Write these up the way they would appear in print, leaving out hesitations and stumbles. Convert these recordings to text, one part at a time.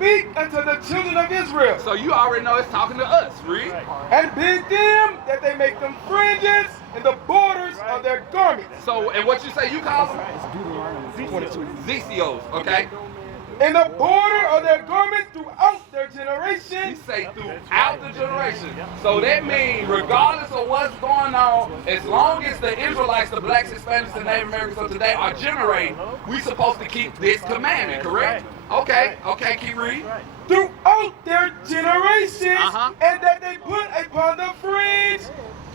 speak unto the children of Israel. So you already know it's talking to us. Read. And bid them that they make them fringes in the borders of their garments. So, and what you say you call them? Zesios, okay? In the border of their garments throughout their You generations. say throughout the generation. So that means regardless of what's going on, as long as the Israelites, the blacks, Hispanics, and Native Americans of today are generating, we're supposed to keep this commandment, correct? Okay, keep reading. Throughout their generations, and that they put upon the fringe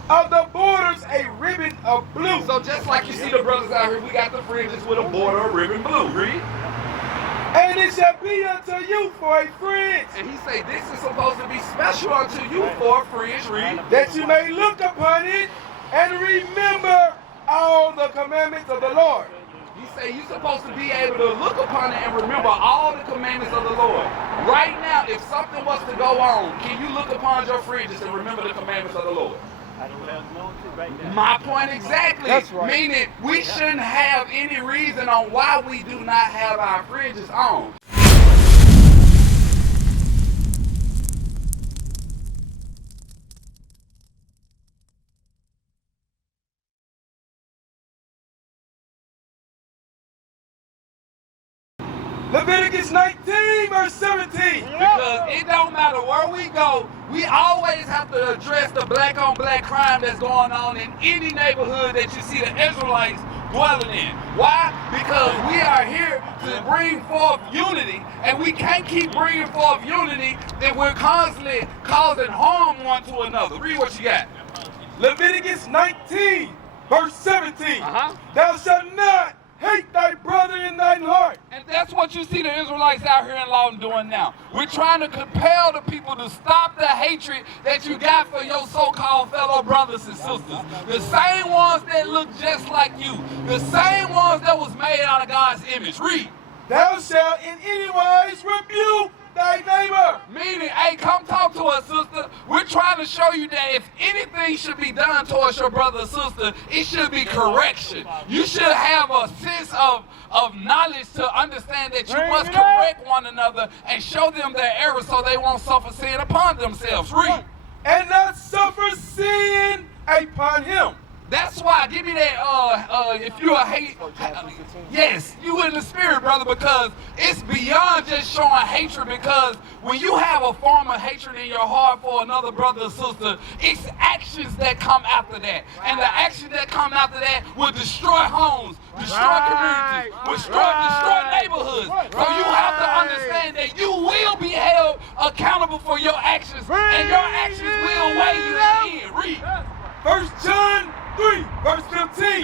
of the borders a ribbon of blue. So just like you see the brothers out here, we got the fringes with a border of ribbon blue. Read. And it shall be unto you for a fringe, And he say this is supposed to be special unto you for a fringe. Read. that you may look upon it and remember all the commandments of the Lord. He say you're supposed to be able to look upon it and remember all the commandments of the Lord. Right now, if something was to go on, can you look upon your fringes and remember the commandments of the Lord? I don't have no to right now. My point exactly. That's right. Meaning we shouldn't have any reason on why we do not have our fringes on. Leviticus 19, verse 17. Because it don't matter where we go, we always have to address the black on black crime that's going on in any neighborhood that you see the Israelites dwelling in. Why? Because we are here to bring forth unity, and we can't keep bringing forth unity if we're constantly causing harm one to another. Read what you got. Leviticus 19, verse 17. Uh-huh. Thou shalt not hate thy brother in thine heart. And that's what you see the Israelites out here in Lawton doing now. We're trying to compel the people to stop the hatred that you got for your so-called fellow brothers and sisters. The same ones that look just like you. The same ones that was made out of God's image. Read. Thou shalt in any wise rebuke thy neighbor. Meaning, hey, come talk to us, sister. We're trying to show you that if anything should be done towards your brother or sister, it should be correction. You should have a sense of knowledge to understand that you must correct one another and show them their errors so they won't suffer sin upon themselves. Read. And not suffer sin upon him. That's why, give me that, if you a hate, yes, you in the spirit, brother, because it's beyond just showing hatred, because when you have a form of hatred in your heart for another brother or sister, it's actions that come after that. And the actions that come after that will destroy homes, destroy communities, destroy neighborhoods. So you have to understand that you will be held accountable for your actions, and your actions will weigh you in. Read. 1 John 3, verse 15.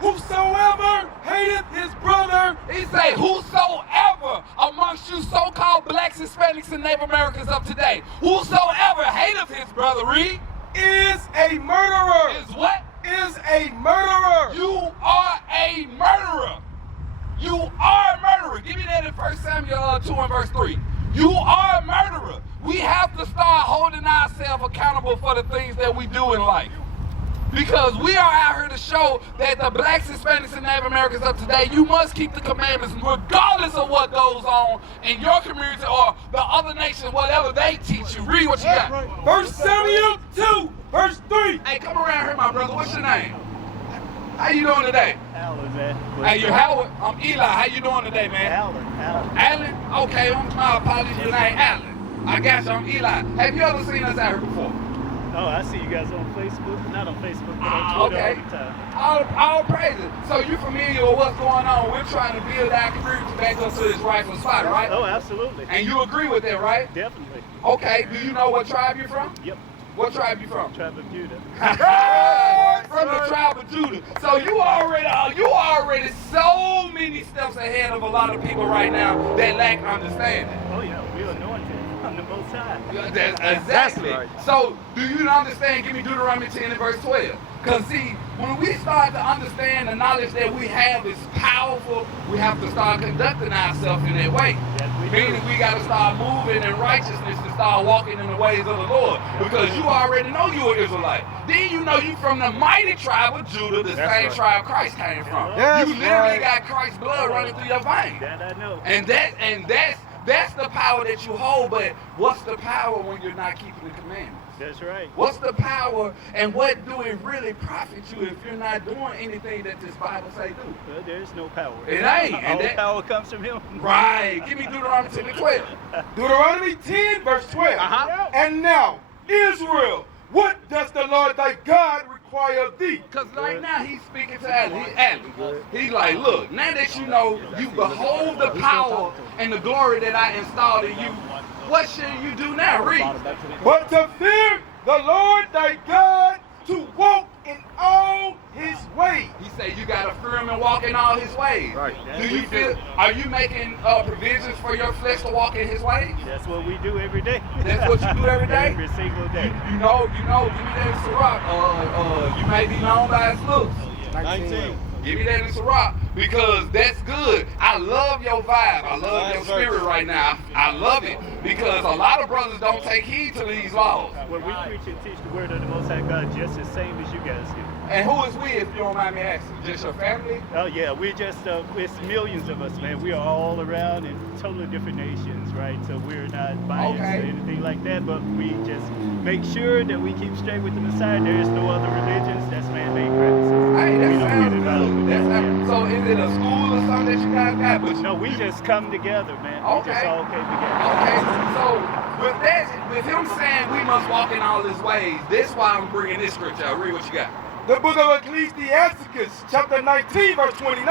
Whosoever hateth his brother, He say, whosoever amongst you so-called blacks, Hispanics, and Native Americans of today, whosoever hateth his brother, read, is a murderer. is what? Is a murderer. You are a murderer. You are a murderer. Give me that in 1 Samuel 2 and verse 3. You are a murderer. We have to start holding ourselves accountable for the things that we do in life. Because we are out here to show that the blacks, Hispanics, and Native Americans of today, you must keep the commandments regardless of what goes on in your community or the other nations, whatever they teach you. Read what you got. 1 Samuel 2, verse 3. Hey, come around here, my brother. What's your name? How you doing today? Alan, man. Hey, you're Howard. I'm Eli. How you doing today, man? Alan? Okay, my apologies. Your name Alan. I got you. I'm Eli. Have you ever seen us out here before? Oh, I see you guys on Facebook. Not on Facebook, but on Twitter okay. all the time. All praises. So you familiar with what's going on? We're trying to build our community back up to its rightful spot, right? Oh, absolutely. And you agree with that, right? Definitely. Okay. Do you know what tribe you're from? Yep. What tribe you from? Tribe of Judah. From the tribe of Judah. So you already so many steps ahead of a lot of people right now that lack understanding. Oh, yeah. We're anointed on the Most High. Exactly. Right. So, do you understand? Give me Deuteronomy 10 and verse 12. Because, see, when we start to understand the knowledge that we have is powerful, we have to start conducting ourselves in that way. Yes, we Meaning we got to start moving in righteousness and start walking in the ways of the Lord. Because you already know you're an Israelite. Then you know you from the mighty tribe of Judah, the same tribe Christ came from. That's You literally right. got Christ's blood running through your veins. That I know. And that's that's the power that you hold, but what's the power when you're not keeping the commandments? That's right. What's the power, and what do it really profit you if you're not doing anything that this Bible say do? Well, there's no power. It ain't. All And that, power comes from him. right. Give me Deuteronomy 10:12. Deuteronomy 10, verse 12. And now, Israel, what does the Lord thy God require of thee? Because right now he's speaking to Adam. He's like, look, now that you know you behold the power and the glory that I installed in you, what should you do now? Read. But to fear the Lord thy God, to walk in all his ways. He said you got to fear him and walk in all his ways. Right. Do you feel, are you making provisions for your flesh to walk in his ways? That's what we do every day. That's what you do every day? Every single day. You know, give me that Sirach. You may be known by his looks. 19. Give me that in Sirach, because that's good. I love your vibe. I love your spirit right now. I love it, because a lot of brothers don't take heed to these laws. Well, we preach and teach the word of the Most High God just the same as you guys do. And who is we, if you don't mind me asking? Just your family? Oh yeah, we just, it's millions of us, man. We are all around in totally different nations, right? So we're not biased or anything like that, but we just make sure that we keep straight with the Messiah. There is no other religions. That's man-made practices. Hey, We that don't sounds get involved good. with that, yeah. So is it a school or something that you guys got? But No, we just come together, man. We just all came together. Okay, so with that, with him saying we must walk in all his ways, that's why I'm bringing this scripture. I'll read what you got. The book of Ecclesiasticus, chapter 19, verse 29.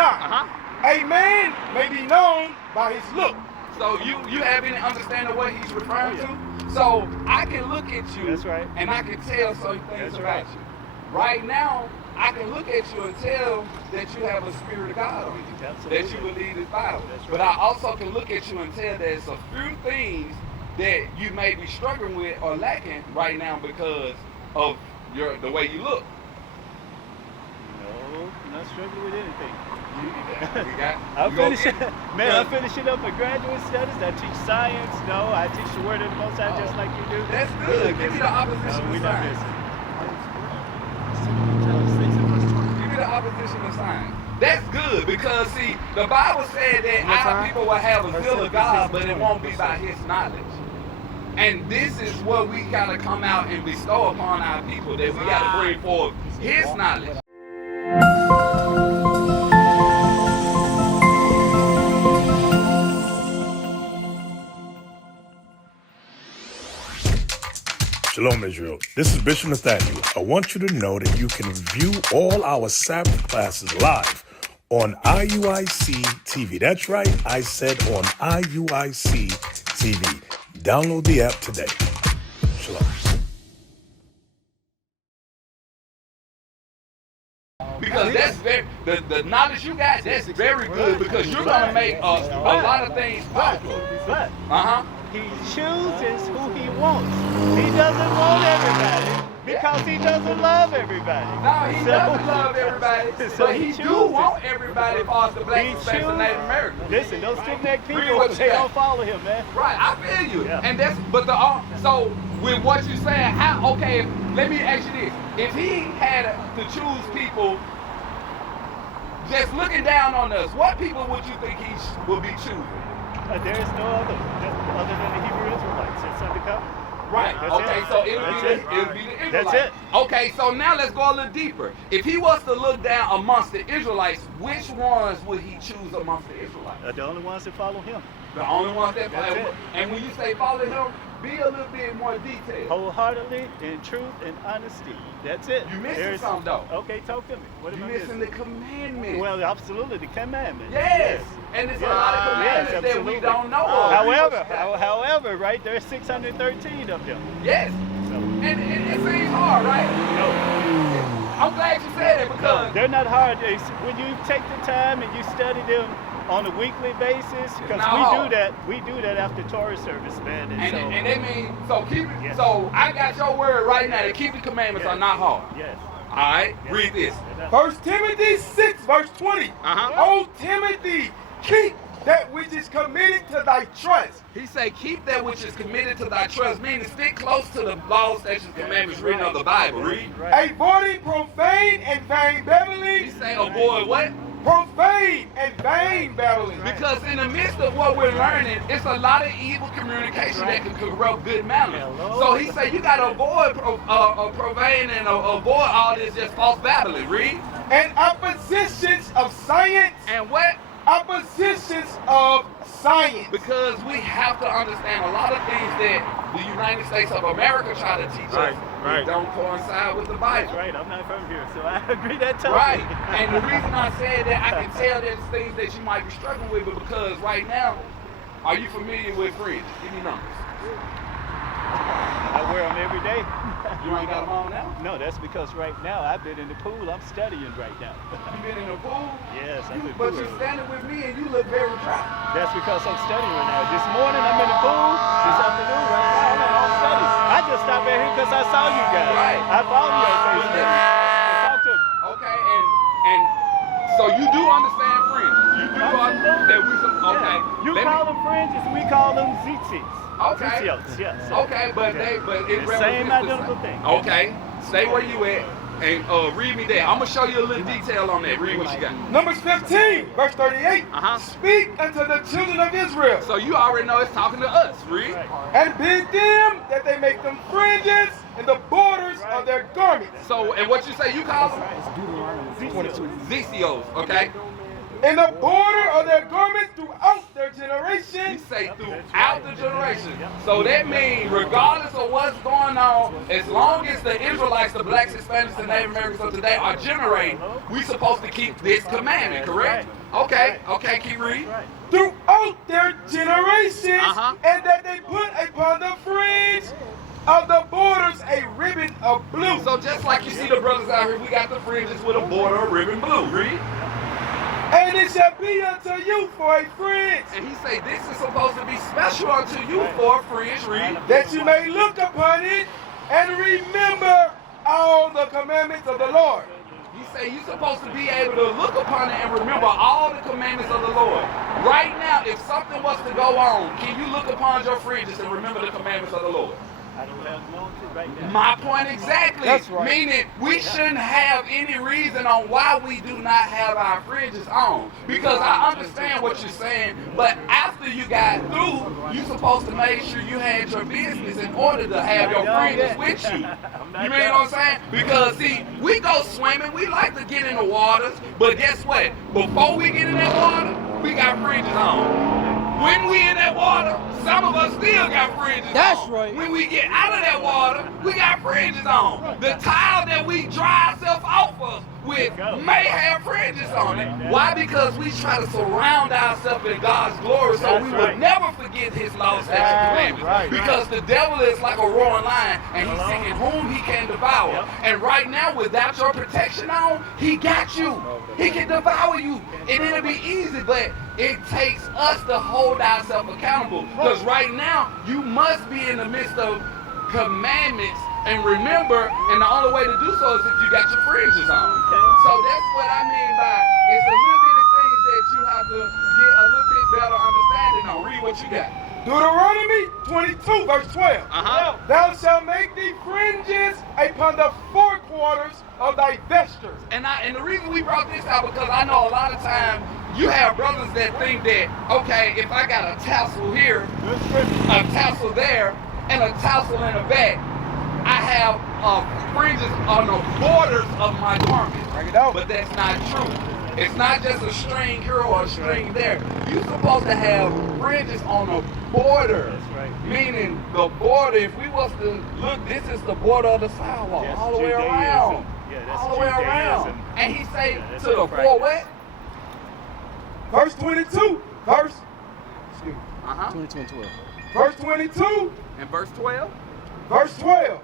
A man may be known by his look. So you have any understanding of what he's referring to? So I can look at you, That's right. and I can tell certain things That's about right. you. Right now, I can look at you and tell that you have a spirit of God on you, Absolutely. that you believe this Bible. That's But right. I also can look at you and tell there's a few things that you may be struggling with or lacking right now because of the way you look. No, I'm not struggling with anything. I'm I'm finishing up my graduate studies. I teach science. No, I teach the word of the Most High just like you do. That's good. Give me the opposition No, of we're not science. missing. Give me the opposition of science. That's good because, see, the Bible said that our people will have a zeal of God, but it won't be by his knowledge. And this is what we got to come out and bestow upon our people, that we got to bring forth his knowledge. Shalom, Israel. This is Bishop Nathaniel. I want you to know that you can view all our Sabbath classes live on IUIC TV. That's right, I said on IUIC TV. Download the app today. Shalom. Because that's very, the knowledge you got, that's very good, because you're going to make a lot of things possible. But he chooses who he wants. He doesn't want everybody because he doesn't love everybody. No, he doesn't love everybody, but he do want everybody for us to black and Native Americans. Listen, those stiff-necked Read people, what you they got. don't follow him, man. Right, I feel you. Yeah. And that's, but so with what you're saying, how, okay, let me ask you this. If he had to choose people just looking down on us, what people would you think he would be choosing? There is no other than the Hebrew Israelites. It's undercover. Right. That's Okay, it. so it'll That's be it. the Israelites. That's it. Okay, so now let's go a little deeper. If he was to look down amongst the Israelites, which ones would he choose amongst the Israelites? The only ones that follow him. The only ones that That's follow. it. And when you say follow him, be a little bit more detailed. Wholeheartedly, in truth and honesty. That's it. You missing something though. Okay, talk to me. What am You I missing the commandment. Well, absolutely, the commandment. Yes. And there's a lot of commandments that we absolutely. don't know of. However, right, there's 613 of them. Yes. So, And it seems hard, right? no, I'm glad you said it because they're not hard. When you take the time and you study them on a weekly basis, because we do that after Torah service, man. and they mean, so keep it, Yes. so I got your word right now that keep the commandments are not hard. Yes. All right, read this. 1 Timothy 6, verse 20. O Timothy, keep that which is committed to thy trust. He say, keep that which is committed to thy trust, meaning stick close to the laws, statutes, commandments written of the Bible. Read. Right. Avoiding profane and vain He babblings say, avoid what? profane and vain babbling. Because in the midst of what we're learning, it's a lot of evil communication that can corrupt good manners. So he said you got to avoid profane and avoid all this just false babbling. Read. And oppositions of science. And what? Oppositions of science. Because we have to understand a lot of things that the United States of America try to teach us. Right. Don't coincide with the Bible. That's right. I'm not from here, so I agree that totally. Right. And the reason I said that, I can tell there's things that you might be struggling with, but because right now, are you familiar with Fringes? Give me numbers. I wear them every day. You ain't got them on now? No, that's because right now I've been in the pool. I'm studying right now. You been in the pool? Yes, I've been. But you're standing with me and you look very dry. That's because I'm studying right now. This morning I'm in the pool. This afternoon right now I'm at home studying. I just stopped out here because I saw you guys. Right. I followed you on Facebook. Talk to me. Okay, and so you do understand Fringes. You do understand that we okay. Yeah. You call them Fringes, we call them Zits. Okay. Yes. Okay, but it the same identical thing. Okay, stay where you at and read me that. I'm gonna show you a little detail on that. Read what you got. Numbers 15, verse 38. Speak unto the children of Israel. So you already know it's talking to us. Read. And bid them that they make them fringes in the borders of their garments. So, and what you say you call them? Zisios, okay? In the border of their garments throughout their He generation. say throughout the generation. So that means regardless of what's going on, as long as the Israelites, the blacks, Hispanics, and Native Americans of today are generating, we supposed to keep this commandment, correct? Okay, keep reading. Throughout their generations, and that they put upon the fringe of the borders a ribbon of blue. So just like you see the brothers out here, we got the fringes with a border of ribbon blue. Read. And it shall be unto you for a fringe. And he say this is supposed to be special unto you for a fringe. Read. That you may look upon it and remember all the commandments of the Lord. He say you're supposed to be able to look upon it and remember all the commandments of the Lord. Right now, if something was to go on, can you look upon your fringes and remember the commandments of the Lord? I don't have no right now. My point exactly. That's right. Meaning we shouldn't have any reason on why we do not have our fringes on. Because I understand what you're saying, but after you got through, you're supposed to make sure you had your business in order to have your fringes with you. You mean what I'm saying? Because see, we go swimming, we like to get in the waters, but guess what? Before we get in that water, we got fringes on. When we in that water, some of us still got fringes on. That's right. When we get out of that water, we got fringes on. The tile that we dry ourselves off of with may have fringes on it. Why? Because we try to surround ourselves in God's glory so we will never forget his laws, statutes, and commandments. Because the devil is like a roaring lion and he's seeking whom he can devour. And right now, without your protection on, he got you. He can devour you. And it'll be easy, but it takes us to hold ourselves accountable. Because right now, you must be in the midst of commandments. And remember, and the only way to do so is if you got your fringes on. So that's what I mean by it's a little bit of things that you have to get a little bit better understanding on. Read what you got. Deuteronomy 22, verse 12. Thou shalt make thee fringes upon the four quarters of thy vestures. And the reason we brought this out because I know a lot of times you have brothers that think that, okay, if I got a tassel here, a tassel there, and a tassel in the back, I have fringes on the borders of my garment. Bring it out. But that's not true. It's not just a string here or a string there. You're supposed to have fringes on the border. That's right. Meaning the border, if we was to look, this is the border of the sidewalk, That's all the way Judaism. around. Yeah, that's all the way around. Judaism. And he say Yeah, to the right. four what? Verse 22. Verse 22 and 12. Verse 22. And verse 12? Verse 12.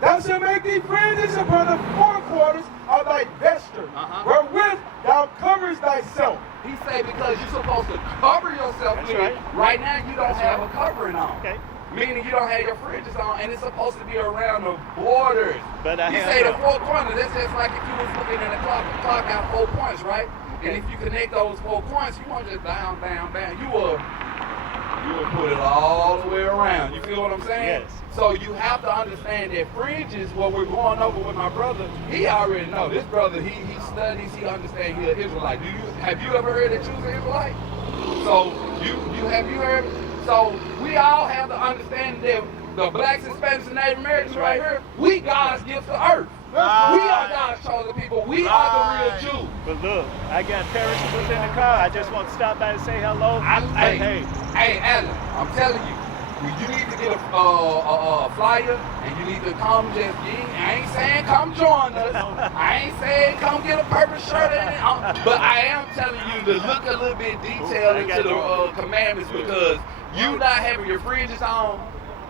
Thou shalt make thee fringes upon the four quarters of thy vesture, wherewith thou coverest thyself. He say because you're supposed to cover yourself with it. Right now you don't have a covering on. Okay. Meaning you don't have your fringes on, and it's supposed to be around the borders. But I he have say the some. four corners. That's just like if you was looking at a clock. The clock got 4 points, right? And if you connect those 4 points, you want just down, down, down. You will put it all the way around. You feel what I'm saying? Yes. So you have to understand that Fringes, what we're going over with my brother, he already know. This brother, he studies, he understands he's an Israelite. Have you ever heard that you was an Israelite? So have you heard? So we all have to understand that the blacks, Hispanics, and Native Americans right here, we God's gift to earth. We are God's chosen people. We are the real Jews. But look, I got perishables in the car. I just want to stop by and say hello. Hey, Alan, I'm telling you, you need to get a flyer, and you need to come I ain't saying come join us. I ain't saying come get a purple shirt, but I am telling you to look a little bit detailed into the commandments, because you not having your fringes on,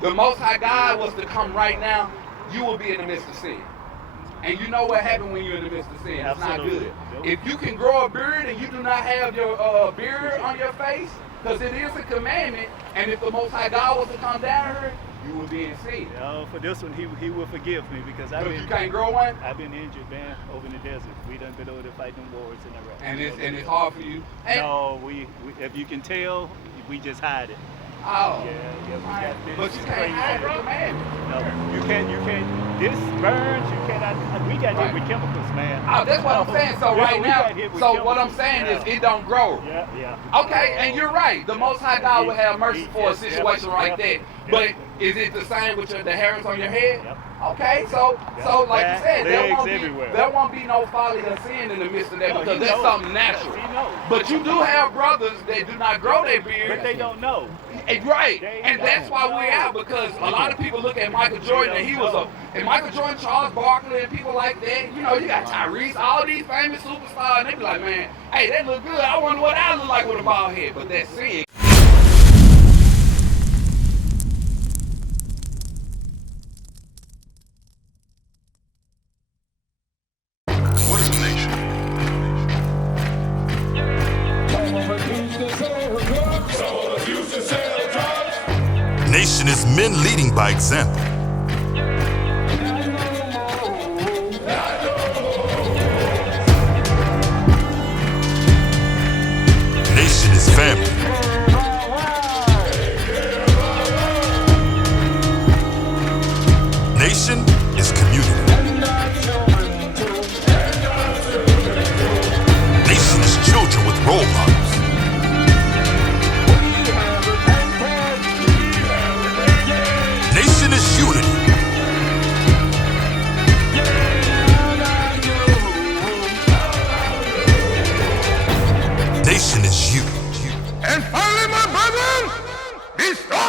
the Most High God was to come right now, you will be in the midst of sin. And you know what happened when you're in the midst of sin. It's not good. If you can grow a beard and you do not have your beard on your face, because it is a commandment, and if the Most High God was to come down here, you will be in sin. For this one, he will forgive me, because you can't grow one? I've been injured, man, over in the desert. We done been over to fight them wars in Iraq. And it's hard for you? No, we if you can tell, we just hide it. Oh. Yeah, we got this. But you can't hide the commandment. No, you can't. This burns, you cannot. We got hit with chemicals, man. Oh, that's what I'm saying. So right now, so what I'm saying is it don't grow. Yeah. Okay, and you're right. The Most High God will have mercy for a situation like that. But is it the same with the hairs on your head? Yep. Okay, so like you said, there won't be no folly or sin in the midst of that, because that's something natural. But you do have brothers that do not grow their beard. But they don't know. Right, and that's why we're out, because a lot of people look at Michael Jordan, and Michael Jordan, Charles Barkley, and people like that. You know, you got Tyrese, all these famous superstars, and they be like, man, hey, that look good. I wonder what I look like with a bald head. But that's sin. What is a nation? Nation is men leading by example. Nation is family. Nation is community. Nation is children with role models. Nation is unity. Nation is you. And finally, my brother, be strong.